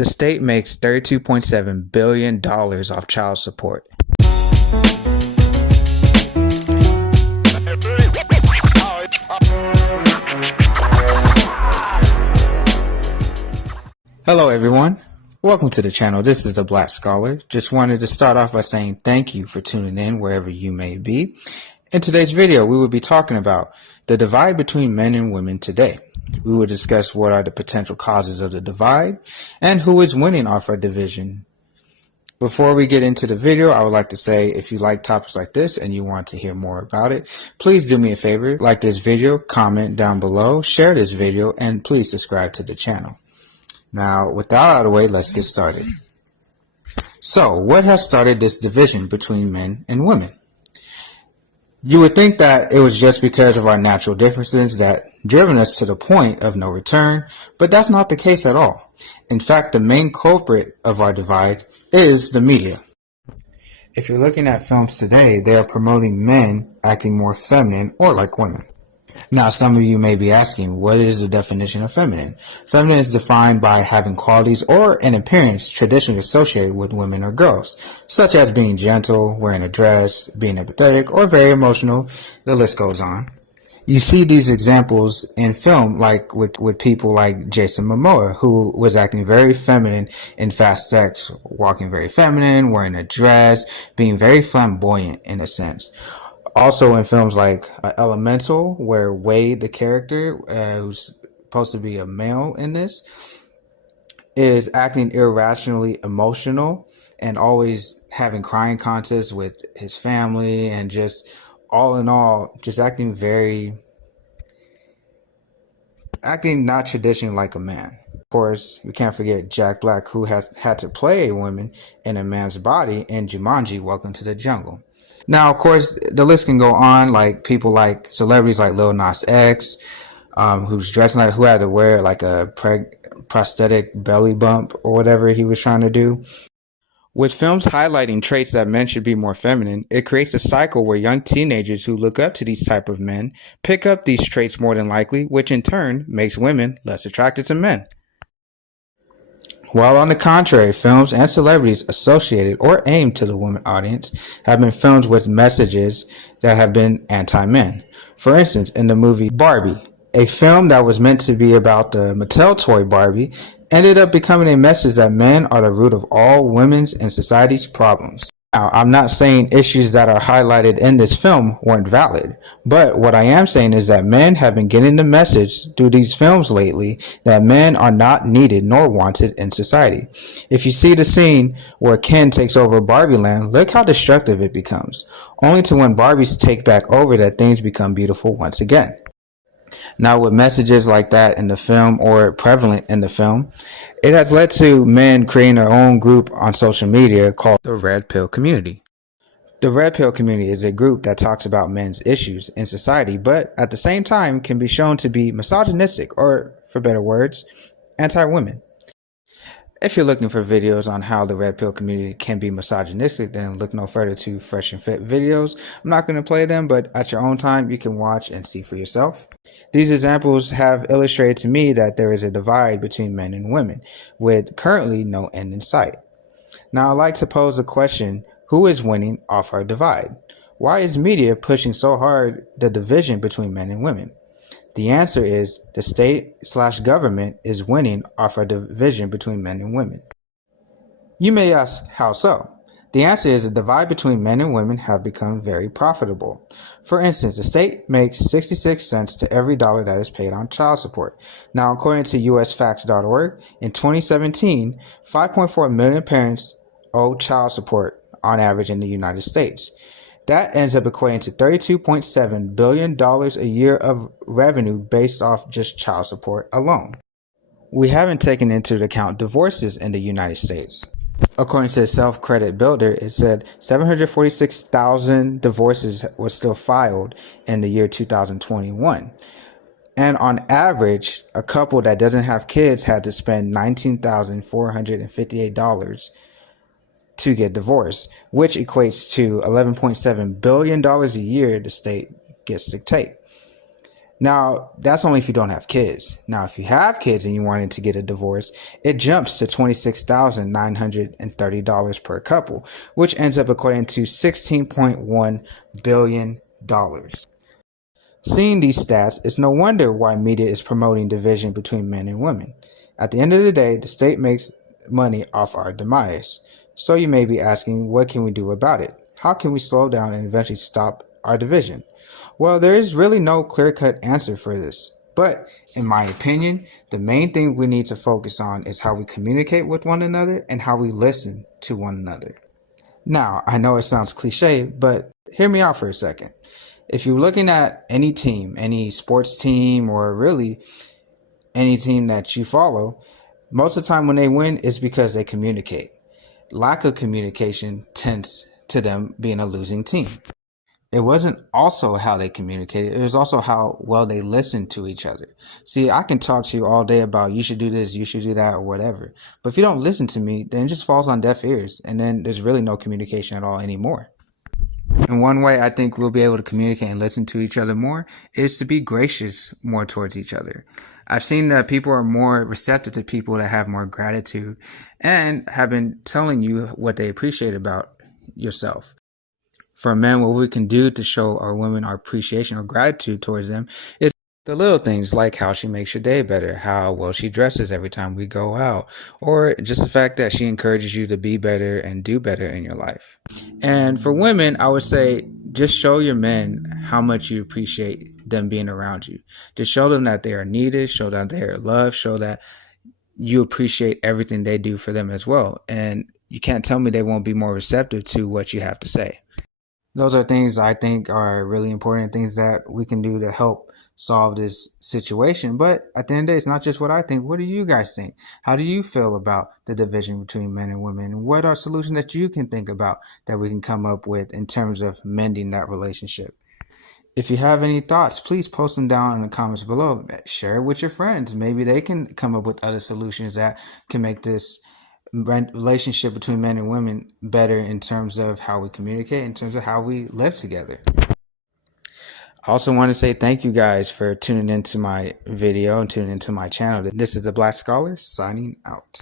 The state makes $32.7 billion off child support. Hello everyone, welcome to the channel. This is the Black Scholar. Just wanted to start off by saying thank you for tuning in wherever you may be. In today's video, we will be talking about the divide between men and women today. We will discuss what are the potential causes of the divide and who is winning off our division. Before we get into the video, I would like to say if you like topics like this and you want to hear more about it, please do me a favor, like this video, comment down below, share this video, and please subscribe to the channel. Now, with that out of the way, let's get started. So, what has started this division between men and women? You would think that it was just because of our natural differences that driven us to the point of no return, but that's not the case at all. In fact, the main culprit of our divide is the media. If you're looking at films today, they are promoting men acting more feminine or like women. Now, some of you may be asking, what is the definition of feminine? Feminine is defined by having qualities or an appearance traditionally associated with women or girls, such as being gentle, wearing a dress, being empathetic, or very emotional. The list goes on. You see these examples in film, like with people like Jason Momoa, who was acting very feminine in Fast X, walking very feminine, wearing a dress, being very flamboyant in a sense. Also in films like Elemental, where Wade, the character, who's supposed to be a male in this, is acting irrationally emotional and always having crying contests with his family and just all in all, just acting not traditionally like a man. Of course, we can't forget Jack Black, who has had to play a woman in a man's body in Jumanji, Welcome to the Jungle. Now, of course, the list can go on, like people like celebrities like Lil Nas X, who's dressing like, who had to wear like a prosthetic belly bump or whatever he was trying to do. With films highlighting traits that men should be more feminine, it creates a cycle where young teenagers who look up to these type of men pick up these traits more than likely, which in turn makes women less attracted to men. While on the contrary, films and celebrities associated or aimed to the women audience have been filmed with messages that have been anti-men. For instance, in the movie Barbie, a film that was meant to be about the Mattel toy Barbie ended up becoming a message that men are the root of all women's and society's problems. Now, I'm not saying issues that are highlighted in this film weren't valid, but what I am saying is that men have been getting the message through these films lately that men are not needed nor wanted in society. If you see the scene where Ken takes over Barbie Land, look how destructive it becomes, only to when Barbies take back over that things become beautiful once again. Now, with messages like that in the film or prevalent in the film, it has led to men creating their own group on social media called the Red Pill Community. The Red Pill Community is a group that talks about men's issues in society, but at the same time can be shown to be misogynistic or, for better words, anti-women. If you're looking for videos on how the Red Pill community can be misogynistic, then look no further to Fresh and Fit videos. I'm not going to play them, but at your own time, you can watch and see for yourself. These examples have illustrated to me that there is a divide between men and women, with currently no end in sight. Now, I'd like to pose a question: who is winning off our divide? Why is media pushing so hard the division between men and women? The answer is the state/government is winning off our division between men and women. You may ask, how so? The answer is the divide between men and women have become very profitable. For instance, the state makes 66 cents to every dollar that is paid on child support. Now, according to usfacts.org, in 2017, 5.4 million parents owe child support on average in the United States. That ends up equating to $32.7 billion a year of revenue based off just child support alone. We haven't taken into account divorces in the United States. According to the Self-Credit Builder, it said 746,000 divorces were still filed in the year 2021. And on average, a couple that doesn't have kids had to spend $19,458 to get divorced, which equates to $11.7 billion a year the state gets to take. Now, that's only if you don't have kids. Now, if you have kids and you wanted to get a divorce, it jumps to $26,930 per couple, which ends up equating to $16.1 billion. Seeing these stats, it's no wonder why media is promoting division between men and women. At the end of the day, the state makes money off our demise. So you may be asking, what can we do about it? How can we slow down and eventually stop our division? Well, there is really no clear-cut answer for this. But in my opinion, the main thing we need to focus on is how we communicate with one another and how we listen to one another. Now, I know it sounds cliche, but hear me out for a second. If you're looking at any team, any sports team, or really any team that you follow, most of the time when they win, it's because they communicate. Lack of communication tends to them being a losing team. It wasn't also how they communicated, it was also how well they listened to each other. See, I can talk to you all day about you should do this, you should do that, or whatever. But if you don't listen to me, then it just falls on deaf ears, and then there's really no communication at all anymore. And one way I think we'll be able to communicate and listen to each other more is to be gracious more towards each other. I've seen that people are more receptive to people that have more gratitude and have been telling you what they appreciate about yourself. For men, what we can do to show our women our appreciation or gratitude towards them is the little things like how she makes your day better, how well she dresses every time we go out, or just the fact that she encourages you to be better and do better in your life. And for women, I would say just show your men how much you appreciate them being around you. Just show them that they are needed, show that they are loved, show that you appreciate everything they do for them as well. And you can't tell me they won't be more receptive to what you have to say. Those are things I think are really important, things that we can do to help solve this situation. But at the end of the day, it's not just what I think. What do you guys think? How do you feel about the division between men and women? What are solutions that you can think about that we can come up with in terms of mending that relationship? If you have any thoughts, please post them down in the comments below. Share it with your friends. Maybe they can come up with other solutions that can make this relationship between men and women better in terms of how we communicate, in terms of how we live together. I also want to say thank you guys for tuning into my video and tuning into my channel. This is the Black Scholar signing out.